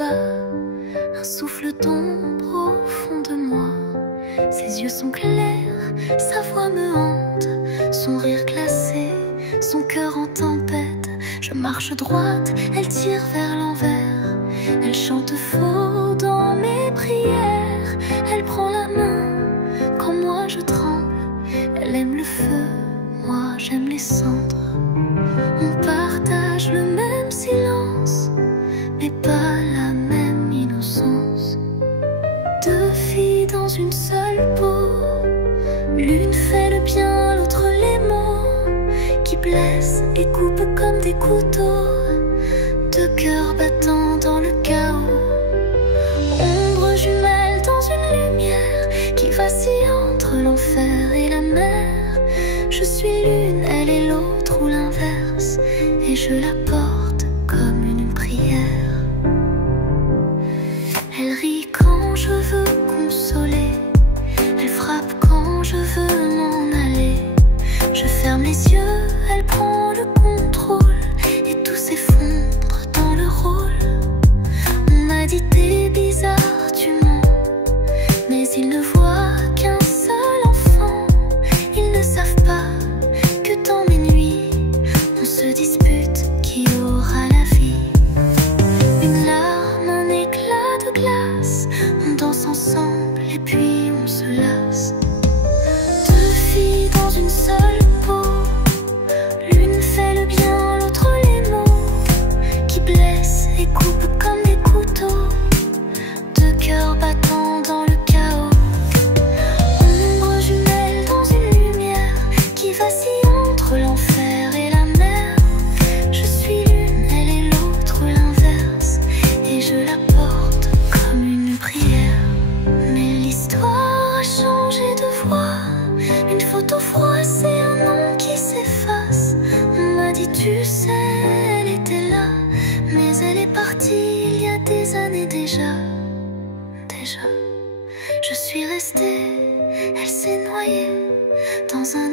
bas, un souffle d'ombre au fond de moi. Ses yeux sont clairs, sa voix me hante, son rire glacé, son cœur en tempête. Je marche droite, elle tire vers l'envers, elle chante faux dans mes prières. Elle prend la main quand moi je tremble, elle aime le feu, moi j'aime les cendres. On partage le même silence, mais pas la même innocence. Deux filles dans une seule peau, l'une fait le bien, l'autre les maux, qui blessent et coupent comme des couteaux. Deux cœurs battant dans le chaos, ombre jumelle dans une lumière qui vacille entre l'enfer et la mer. Je suis l'une, elle est l'autre ou l'inverse, et je la porte comme une prière. Elle rit quand je veux consoler, elle frappe quand je veux m'en aller. Je ferme les yeux, elle prend le contrôle, et tout s'effondre dans le rôle. On m'a dit t'es bizarre, tu mens, mais ils ne voient qu'un seul enfant. Ils ne savent pas que dans mes nuits, on se dispute qui aura la vie. Une larme, un éclat de glace, on danse ensemble et puis on se lasse. Deux filles dans une seule peau, l'une fait le bien, l'autre les maux, qui blessent et coupent comme des couteaux. Deux cœurs battant dans le chaos, ombre jumelle dans une lumière qui vacille entre l'enfer et la mer. Je suis l'une, elle est l'autre, l'inverse, et je la porte comme une prière. Mais l'histoire a changé de voix, une photo froissée, un nom qui s'efface. On m'a dit tu sais, elle était là, mais elle est partie il y a des années déjà. Je suis restée, elle s'est noyée dans un